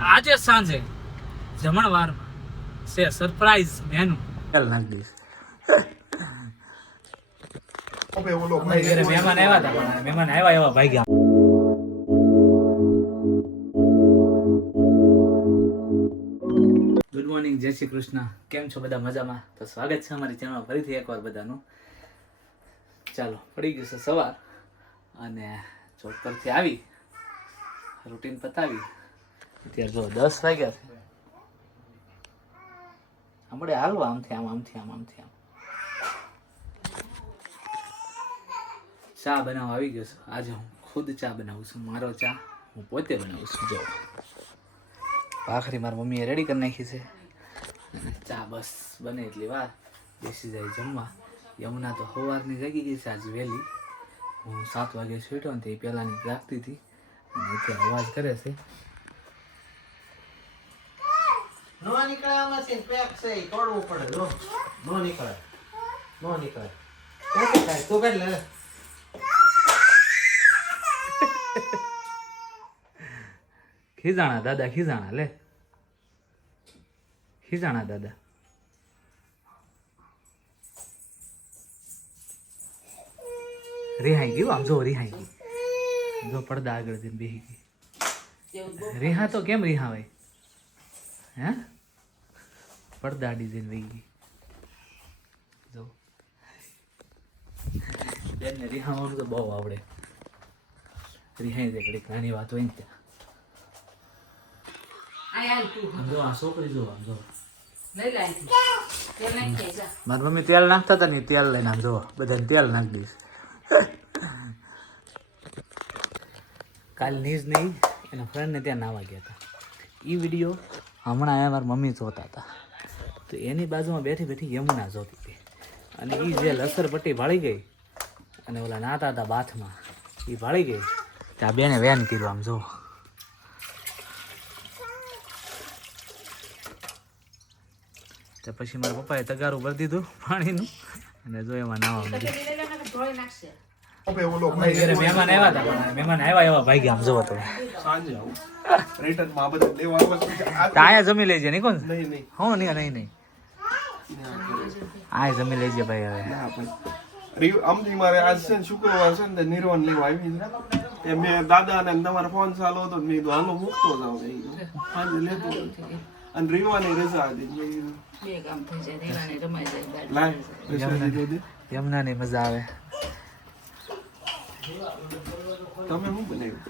આજે સાંજે જમણવારમાં છે સરપ્રાઈઝ મેનુ નાખી દઈશ. મહેમાન આવ્યા હતા પણ મહેમાન આવ્યા એવા ભાઈ ગયા. ગુડ મોર્નિંગ, જય શ્રી કૃષ્ણ. કેમ છો બધા? મજામાં? તો સ્વાગત છે અમારી ચેનલ ફરીથી એકવાર બધાનું. ચાલો, પડી ગયું છે સવાર અને જોબ પરથી આવી રૂટીન પતાવી અત્યારે જો 10 વાગ્યા છે. આપણે હાલવા આમથી આમ ચા બનાવવા આવી ગયો છું. આજે હું ખુદ ચા બનાવું છું. મારો ચા હું પોતે બનાવું છું. જો ભાખરી મારી મમ્મીએ રેડી કરી નાખી છે. ચા બસ બને એટલી વાર બેસી જાય જમવા. યમુના તો સવારની જાગી ગઈ છે આજે વહેલી. હું 7 વાગે છૂટ્યો ને તે પહેલાંની જાગતી હતી અને અત્યારે અવાજ કરે છે. નો નીકળે આમાંથી પેક છે તોડવું પડે. નો નીકળે તું કરી લે. ખીજાણા દાદા, ખીજાણા લે, ખીજાણા દાદા. રિહાઈ ગયું આમ જો, રિહાઈ ગઈ જો, પડદા આગળ જઈને બેસી ગઈ. રિહા તો કેમ રિહા હોય હે? પડદા આડી જઈને વહી ગઈ જો. બેનને રિહાવાનું તો બહુ આવડે. રિહાઈ જાય ઘડીક નાની વાત હોય ને ત્યાં. આમ જો આ છોકરી જો, આમ જો. મારી મમ્મી તેલ નાખતા હતા ને, તેલ લઈને આમ જો બધાને તેલ નાખી દઈશ. કાલ નીજ નહીં એના ફ્રેન્ડને ત્યાં નાવા ગયા હતા. એ વિડીયો હમણાં અહીંયા મારી મમ્મી જોતા હતા તો એની બાજુમાં બેઠી બેઠી યમુના જોતી હતી અને એ જે લસરપટ્ટી ભાળી ગઈ અને ઓલા નાતા હતા બાથમાં એ ભાળી ગઈ ત્યાં બેને વેન કર્યું આમ જો. તો પછી મારા પપ્પાએ તગારું ભરી દીધું પાણીનું અને જો એમાં નાવા માંડ્યું. મહેમાન આવ્યા હતા પણ મહેમાન આવ્યા એવા ભાઈ ગયા આમ જોવો તમે. અહીંયા જમી લેજે નહીં કોણ? હો નહીં આ જમી લેજે ભાઈ. હવે આમથી મારે આજ છે ને શુક્રવાર છે ને નિર્વાણ લેવા આવી છે. મેં દાદા ને તમારો ફોન ચાલુ હતો મેં કીધું હાલો મૂકતો જાવ આજે લેતો અને રીવાની રજા હતી. યમુનાની મજા આવે. તમે શું બનાવ્યું?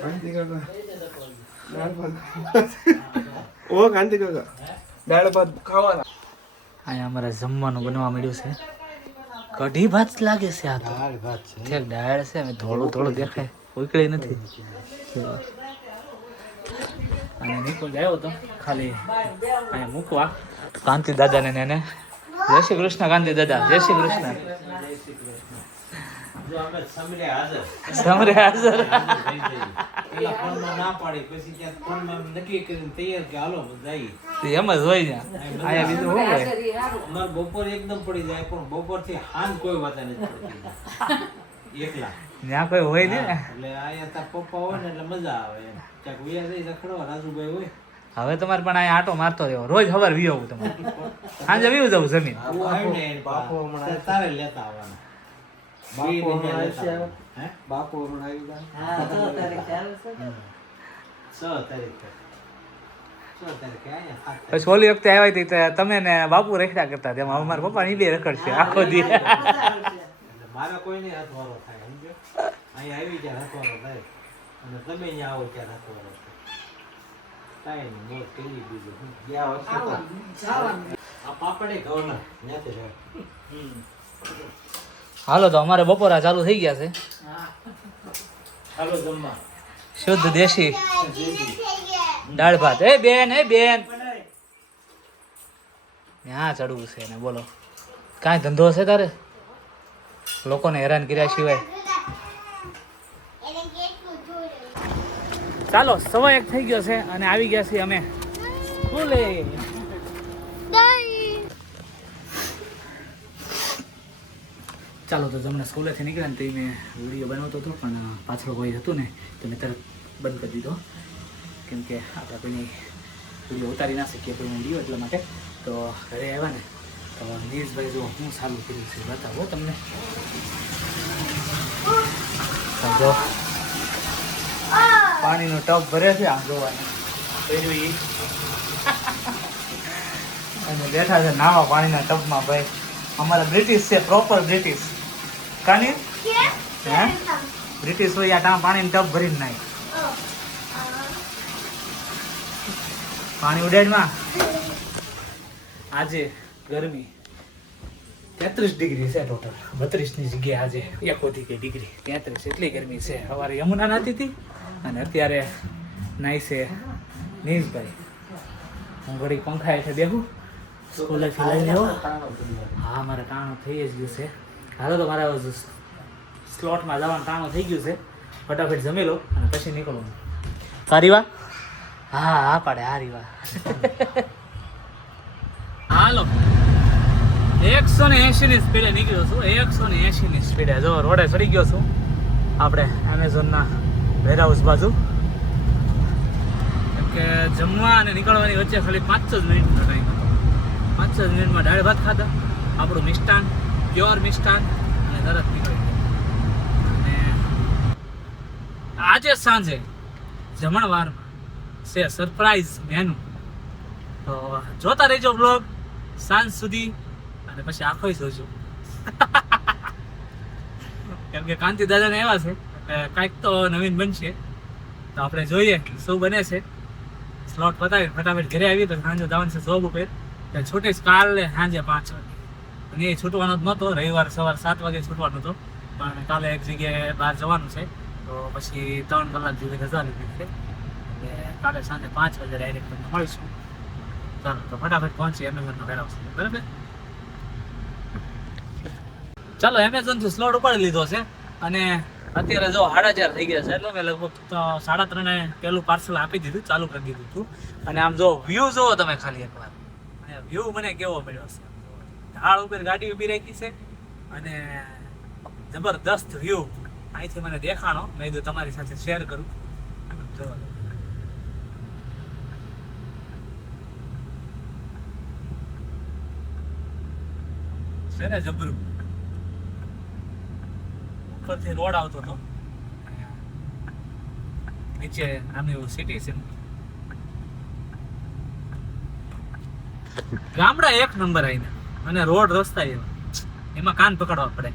કાંતિ કાકા દાળ ભાત. ઓ કાંતિ કાકા દાળ ભાત ખાવાના. અહીંયા અમારે જમવાનું બનવા મળ્યું છે. કઢી ભાત લાગે છે. આ તો દાળ ભાત છે. ઠેક દાળ છે. અમે થોડું દેખાય, ઉકળી નથી. અને નિકુંજ આવ્યો તો ખાલી અહીંયા મૂકવા કાંતિ દાદાને ને એને. જય શ્રી કૃષ્ણ કાંતિ દાદા, જય શ્રી કૃષ્ણ. જો અમે સમરે હાજર. સમરે હાજર. પેલા ફોનમાં ના પાડી પછી ત્યાં ફોનમાં નક્કી કરીને તૈયાર કે હાલો જઈએ. એમ જ હોય ને. અહીંયા બીજું શું હોય? અમારે બપોર એકદમ પડી જાય પણ બપોરથી હાન કોઈ વાત નથી પડતી. એકલા ત્યાં કોઈ હોય ને. એટલે અહીંયા તાર પપ્પા હોય ને એટલે મજા આવે એમ. ક્યાંક વિયા જઈ રખડવા રાજુભાઈ હોય. હવે તમારે પણ અહીંયા આટો મારતો રહ્યો રોજ. સવાર વી આવું તમારે, સાંજે વીવું જવું જમીન. બાપુ હમણાં તારે લેતા આવવાના. બાપુ હમણાં આવશે. હે બાપુ હમણાં આવી ગયા. હા 6 તારીખે આવ્યા. પછી ઓલી વખતે આવ્યા હતી તો તમે ને બાપુ રખડા કરતા તેમાં અમારા પપ્પા ની બે રખડશે આખો દી. મારા કોઈ નહીં હથવારો થાય સમજો. અહીંયા આવી ત્યાં હથવારો થાય અને તમે અહીંયા આવો ત્યાં હથવારો થાય. કાંઈ નહીં મોત કરી બીજું ગયા વર્ષે આ પાપડે ઘઉંના ત્યાંથી રહે. હાલો તો અમારે બપોરા ચાલુ થઈ ગયા છે. હાલો જમવા. શુદ્ધ દેશી દાળ ભાત. એ બેન ત્યાં ચડવું છે ને બોલો. કાંઈ ધંધો છે તારે લોકોને હેરાન કર્યા સિવાય? ચાલો 1:15 થઈ ગયો છે અને આવી ગયા છીએ અમે સ્કૂલે. ચાલો તો તમને સ્કૂલેથી નીકળ્યા ને તો મેં વિડીયો બનાવતો હતો પણ પાછળ કોઈ હતું ને તો મેં તરત બંધ કરી દીધો કેમ કે આપણે કોઈની વિડીયો ઉતારી ના શકીએ કોઈનો વિડીયો એટલા માટે તો ઘરે આવ્યા ને તો નીરજભાઈ જો હું સારું કર્યું છે બતાવો તમને જો પાણીનો ટબ ભરે છે આમ જોવાનું પહેર્યું અને બેઠા છે નાવા પાણીના ટબમાં ભાઈ અમારા બ્રિટિશ છે પ્રોપર બ્રિટિશ કાની હે બ્રિટિશ હોય ત્યાં પાણીનું ટબ ભરીને નાય પાણી ઉડાડમાં આજે ગરમી 33 ડિગ્રી છે ટોટલ 32ની જગ્યાએ આજે 1 ડિગ્રી 33 એટલી ગરમી છે સવારે યમુના નાતી હતી અને અત્યારે નાઈ છે નીરજભાઈ હું ઘડી પંખા હેઠે બેહું સ્કૂલેથી લઈને આવ્યો હા મારે ટાણું થઈ જ ગયું છે હાલો તો મારે સ્લોટમાં જવાનું ટાણું થઈ ગયું છે ફટાફટ જમી લો અને પછી નીકળવું તારીવા હા હા પાડે હારીવા હાલો 180ની સ્પીડે નીકળ્યો છું 180ની સ્પીડે જો રોડે ચડી ગયો છું આપણે એમેઝોનના વેરહાઉસ બાજુ કેમ કે જમવા અને નીકળવાની વચ્ચે ખાલી 5 જ મિનિટનો ટાઈમ હતો 5 જ મિનિટમાં દાળ ભાત ખાધા આપણું મિષ્ટાન પ્યોર મિષ્ટાન અને તરત નીકળી ગયા અને આજે સાંજે જમણવારમાં છે સરપ્રાઈઝ મેનુ તો જોતા રહેજો બ્લોગ સાંજ સુધી અને પછી આખો જોજો કેમ કે કાંતિ દાદાને એવા છે કાંઈક તો નવીન બનશે તો આપણે જોઈએ શું બને છે સ્લોટ પતાવી ફટાફટ ઘરે આવી તો સાંજે જવાનું છે જોબ ઉપર છૂટીશ કાલે સાંજે 5 વાગે અને એ છૂટવાનો જ નહોતો રવિવાર સવાર 7 વાગે છૂટવાનો હતો પણ કાલે એક જગ્યાએ બહાર જવાનું છે તો પછી 3 કલાક જેવી રજા લીધી છે એટલે કાલે સાંજે 5 વાગે ડાયરેક્ટ તમને મળીશું ચાલો તો ફટાફટ પહોંચી એમેઝોનનો વેરહાઉસ બરાબર ચાલો એમેઝોનથી સ્લોટ ઉપાડી લીધો છે અને અત્યારે જો 4:30 થઈ ગયા છે એટલે મેં લગભગ 3:30 પેલું પાર્સલ આપી દીધું ચાલુ કરી દીધું હતું અને આમ જો વ્યૂ જોવો તમે ખાલી એકવાર અને વ્યૂ મને કેવો મળ્યો છે ઢાળ ઉપર ગાડી ઊભી રાખી છે અને જબરદસ્ત વ્યૂ અહીંથી મને દેખાણો મેં કીધું તમારી સાથે શેર કરું જો છે ને જબરું ઉપરથી રોડ આવતો હતો નીચે નાની એવું સિટી છે ગામડા એક નંબર આવીને અને રોડ રસ્તા એમાં કાન પકડવા પડે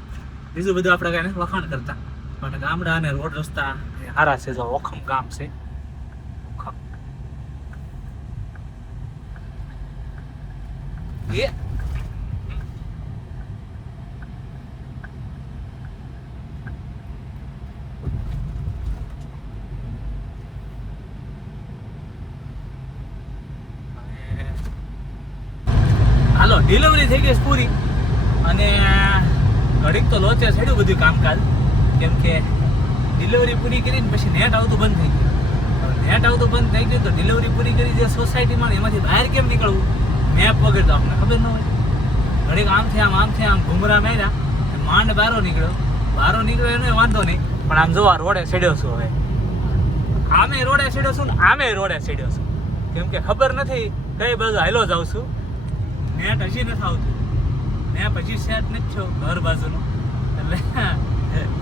બીજું બધું આપણે કઈ વખાણ કરતા પણ ગામડા અને રોડ રસ્તા સારા છે જો ઓખમ ગામ છે ઓખમ એ હાલો ડિલિવરી થઈ ગઈ પૂરી અને ઘડીક તો લોચે છેડ્યું બધું કામકાજ કેમ કે ડિલિવરી પૂરી કરીને પછી નેટ આવતું બંધ થઈ ગયું નેટ આવતું બંધ થઈ ગયું તો ડિલિવરી પૂરી કરી જે સોસાયટીમાં એમાંથી બહાર કેમ નીકળવું મેપ વગર તો આપણને ખબર ન હોય ઘડીક આમથી આમ ઘૂમરા માર્યા માંડ બારો નીકળ્યો એનો વાંધો નહીં પણ આમ જોવા રોડે ચડ્યો છું હવે આમે રોડે ચડ્યો છું ને આમે રોડે ચડ્યો છું કેમ કે ખબર નથી કઈ બાજુ હાલો જાઉં છું નેટ હજી નથી આવતું મેપ હજી સેટ નથી થયો ઘર બાજુનું એટલે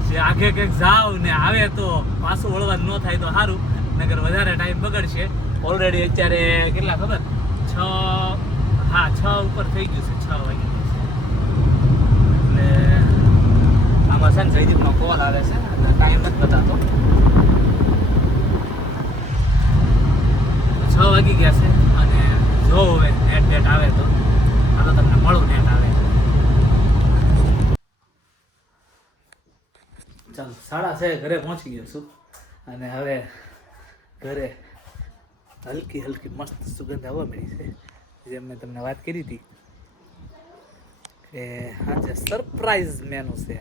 જે આગે કંઈક જાવ ને આવે તો પાછું વળવાનું ન થાય તો સારું નગર વધારે ટાઈમ બગડશે ઓલરેડી અત્યારે કેટલા ખબર 6 ઉપર થઈ ગયું છે 6 વાગે એટલે આમાં છે ને જયદીપનો કોલ આવે છે ટાઈમ નથી બતાતો 6 વાગી ગયા છે અને જો હવે નેટ આવે તો તમને મળું નેટ આવે ચાલો 6:30 ઘરે પહોંચી ગયો છું અને હવે ઘરે હલકી મસ્ત સુગંધ આવવા મળી છે જેમ મેં તમને વાત કરી હતી કે આજે સરપ્રાઈઝ મેનુ છે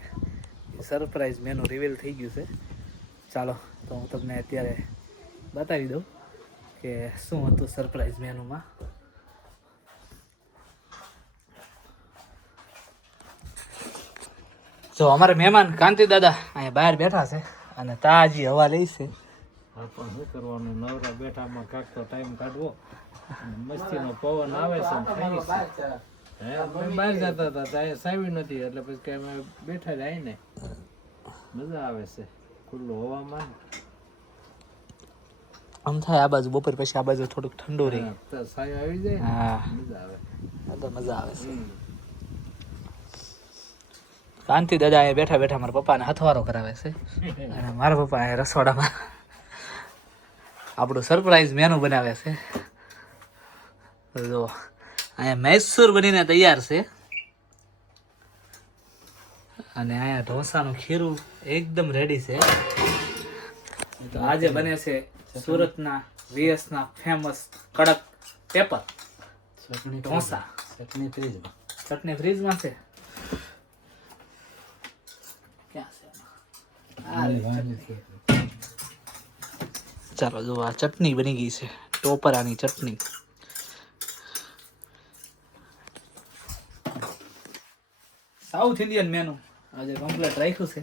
સરપ્રાઈઝ મેનુ રિવીલ થઈ ગયું છે ચાલો તો હું તમને અત્યારે બતાવી દઉં કે શું હતું સરપ્રાઈઝ મેનુમાં જો અમારે મહેમાન કાંતિ દાદા અહીંયા બહાર બેઠા છે અને તાજી હવા લે છે. હા પણ શું કરવાનું, નવરા બેઠામાં કાંક તો ટાઈમ કાઢવો. મસ્તીનો પવન આવે છે ને ખાઈએ છીએ. હે અમે બહાર જતા હતા ત્યાં સાવી નથી એટલે પછી કે અમે બેઠા જ આવીને મજા આવે છે ખુલ્લું હવામાન. આમ થાય આ બાજુ બપોર પછી આ બાજુ થોડુંક ઠંડુ રહે. તો સાયો આવી જાય ને હા મજા આવે. આ તો મજા આવે છે. કાંતિ દાદા અહીંયા બેઠા બેઠા મારા પપ્પાને હથવારો કરાવે છે અને મારા પપ્પા અહીંયા રસોડામાં આપણું સરપ્રાઈઝ મેનુ બનાવે છે. જો અહીંયા મૈસૂર બનીને તૈયાર છે અને અહીંયા ઢોસાનું ખીરું એકદમ રેડી છે. તો આજે બને છે સુરતના VS ના ફેમસ કડક પેપર ઢોસા. ચટણી ફ્રીજમાં છે. ક્યાં છે? ચાલો જો આ ચટણી બની ગઈ છે, ટોપરાની ચટણી. સાઉથ ઇન્ડિયન મેનુ આજે કમ્પ્લીટ રાખ્યું છે.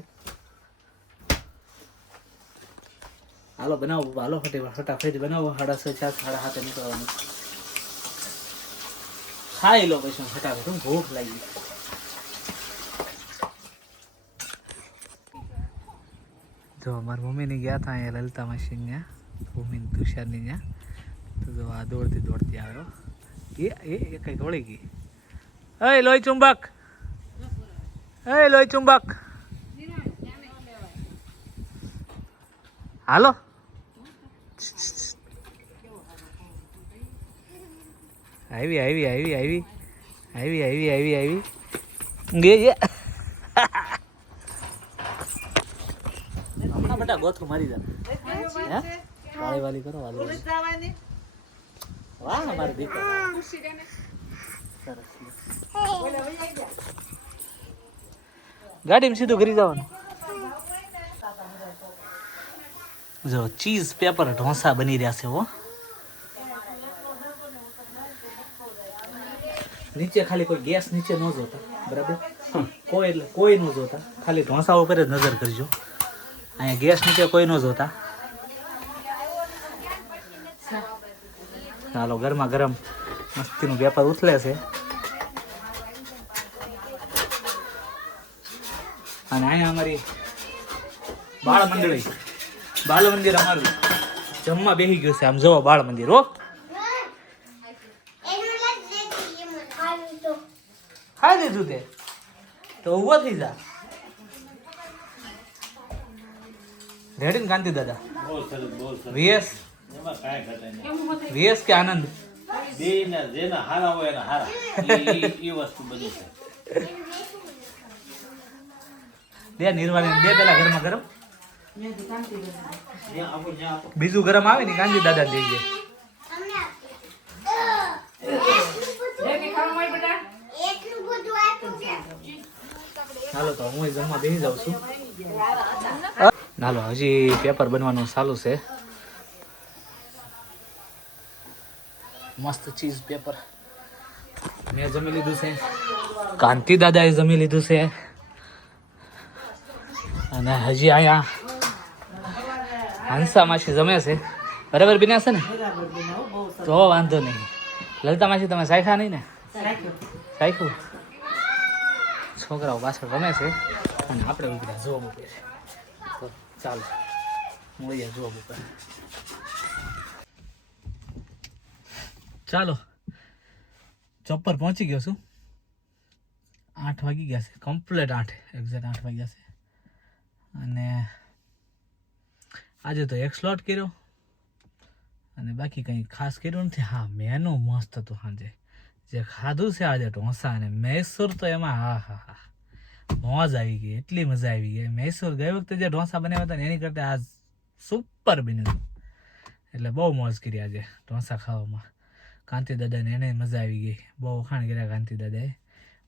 હાલો બનાવો, હાલો ફટાફટ બનાવો. 6:30 7:30 નીકળવાનું. ખાઈ લો પછી ફટાફટ, હું ભૂખ લાગી. જો મારી મમ્મીને ગયા હતા અહીંયા લલિતા માસી ત્યાં, ભૂમિને તુષારની ત્યાં. તો જો આ દોડતી આવ્યો. એ કઈ દોડી ગઈ. એ લોહી ચુંબક, લોહી ચુંબક, હાલો. આવી હમણાં બેટા ગોથું મારી જા. વાળી કરો, વાહ મારી દીકરા સરસ. ગાડીમાં સીધું કરી જવાનું. જો ચીઝ પેપર ઢોસા બની રહ્યા છે. હો નીચે ખાલી કોઈ ગેસ નીચે ન જોતા, બરાબર? કોઈ ન જોતા, ખાલી ઢોસા ઉપર જ નજર કરજો. અહીંયા ગેસ નીચે કોઈ ન જોતા. ચાલો ગરમા ગરમ મસ્તીનું પેપર ઉથલે છે. અને અહીંયા અમારી બાળ મંદિર અમારું જમવા બેસી ગયું છે. આમ જોવો બાળ મંદિર. હો ખાઈ લીધું તે તો ઉભો થઈ જા. રેડી ને કાંતિ દાદા? VS કે આનંદ? જેના હારા હોય એના હારા એ વસ્તુ બની છે. દે નિર્વાણી દે પેલા ગરમા ગરમ, બીજું ગરમ આવે ને કાંતિ દાદા દેજે. હાલો તો હું જમવા બેસી જાઉં છું. હાલો હજી પેપર બનવાનું ચાલુ છે. મસ્ત ચીઝ પેપર મેં જમી લીધું છે, કાંતિ દાદાએ જમી લીધું છે અને હજી અહીંયા હંસા માસી જમે છે. બરાબર બન્યા છે ને? તો વાંધો નહીં. લલિતા માસી તમે સાયખા નહીં ને? સાયખું. છોકરાઓ પાછળ રમે છે અને આપણે ઉભી જોબ ઉપર. તો ચાલો મળીએ જોબ ઉપર. ચાલો જોબ પર પહોંચી ગયો છું. 8 વાગી ગયા છે, કમ્પ્લીટ 8, એક્ઝેક્ટ 8 વાગ્યા છે. અને આજે તો એક સ્લોટ કર્યો અને બાકી કંઈ ખાસ કર્યું નથી. હા મેનુ મસ્ત હતું. સાંજે જે ખાધું છે આજે ઢોસા અને મૈસૂર, તો એમાં હા મોજ આવી ગઈ. એટલી મજા આવી ગઈ. મૈસૂર ગઈ વખતે જે ઢોસા બનાવ્યા હતા ને એની કરતાં આ સુપર બન્યું. એટલે બહુ મોજ કરી આજે ઢોસા ખાવામાં. કાંતિ દાદાને એને મજા આવી ગઈ. બહુ વખાણ કર્યા કાંતિ દાદાએ.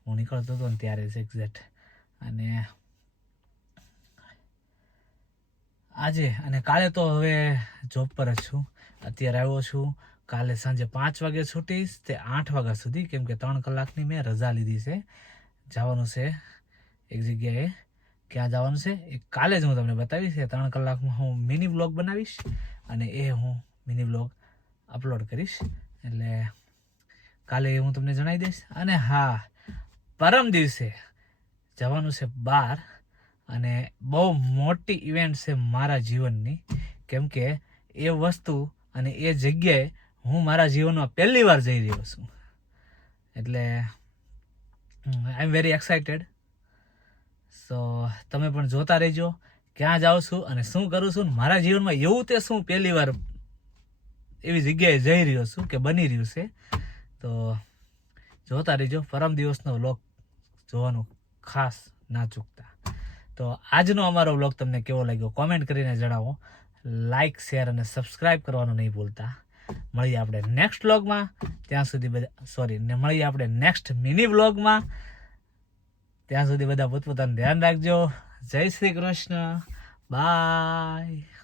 હું નીકળતો હતો ને ત્યારે જ એક્ઝેક્ટ. અને આજે અને કાલે તો હવે જોબ પર જ છું. અત્યારે આવ્યો છું. કાલે સાંજે 5 વાગે છૂટીશ તે 8 વાગ્યા સુધી, કેમ કે 3 કલાકની મેં રજા લીધી છે. જવાનું છે એક જગ્યાએ ક્યાં જવાનું છે એ કાલે જ હું તમને બતાવીશ. 3 કલાકમાં હું મિની વ્લોગ બનાવીશ અને એ હું મિની વ્લોગ અપલોડ કરીશ. એટલે કાલે હું તમને જણાવી દઈશ. અને હા, પરમ દિવસે જવાનું છે બહાર અને બહુ મોટી ઇવેન્ટ છે મારા જીવનની, કેમ કે એ વસ્તુ અને એ જગ્યાએ હું મારા જીવનમાં પહેલી વાર જઈ રહ્યો છું. એટલે આઈ એમ વેરી એક્સાઇટેડ. સો તમે પણ જોતા રહેજો ક્યાં જાઉં છું અને શું કરું છું. મારા જીવનમાં એવું તે શું પહેલી વાર એવી જગ્યાએ જઈ રહ્યો છું કે બની રહ્યું છે. તો જોતા રહેજો. પરમ દિવસનો વ્લોગ જોવાનું ખાસ ના ચૂકતા. તો આજનો અમારો વ્લોગ તમને કેવો લાગ્યો કોમેન્ટ કરીને જણાવો. લાઇક, શેર અને સબસ્ક્રાઈબ કરવાનું નહીં ભૂલતા. મળીએ આપણે નેક્સ્ટ વ્લોગમાં. ત્યાં સુધી મળીએ આપણે નેક્સ્ટ મિની વ્લોગમાં. ત્યાં સુધી બધા પોતપોતાનું ધ્યાન રાખજો. જય શ્રી કૃષ્ણ. બાય.